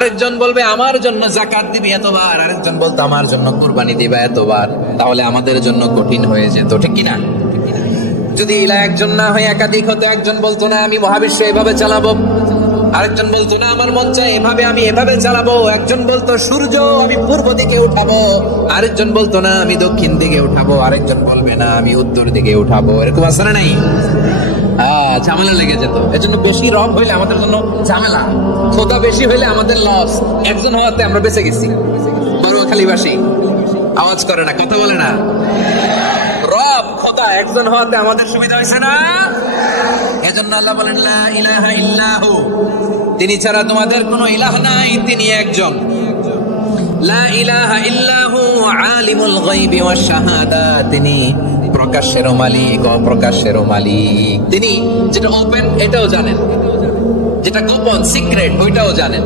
আরেকজন বলবে আমার জন্য যাকাত দিবি এতবার, আরেকজন বলতো আমার জন্য কুরবানি দিবা এতবার। তাহলে আমাদের জন্য কঠিন হয়ে যেত, ঠিক কিনা? যদি ইলা একজন না হয়ে একাধিক হতো, একজন বলতো না আমি মহাবিশ্ব এভাবে চালাবো, আরেকজন বলতো না আমার মন চায় এভাবে, আমি এভাবে চালাবো, একজন বলতো সূর্য আমি পূর্ব দিকে উঠাবো, আরেকজন বলতো না আমি দক্ষিণ দিকে উঠাবো, আরেকজন বলবে না আমি উত্তর দিকে উঠাবো। এরকম আছে না নাই? ঝামেলা লেগে যেত। এজন্য বেশি রব হইলে আমাদের জন্য ঝামেলা, খোদা বেশি হইলে আমাদের লস। একজন হওয়াতে আমরা বেঁচে গেছি। বড়ুয়াখালীবাসী আওয়াজ করে না, কথা বলে না। রব খোদা একজন হওয়াতে আমাদের সুবিধা হয়েছে না। এজন্য আল্লাহ বলেন লা ইলাহা ইল্লাহু, তিনি ছাড়া তোমাদের কোনো ইলাহ নাই, তিনি একজন। লা ইলাহা ইল্লাহু আলিমুল গায়বি ওয়াশ শাহাদা, তিনি প্রকাশেরও মালিক অপ্রকাশেরও মালিক। তিনি যেটা ওপেন এটাও জানেন, যেটা গোপন সিক্রেট ওইটাও জানেন।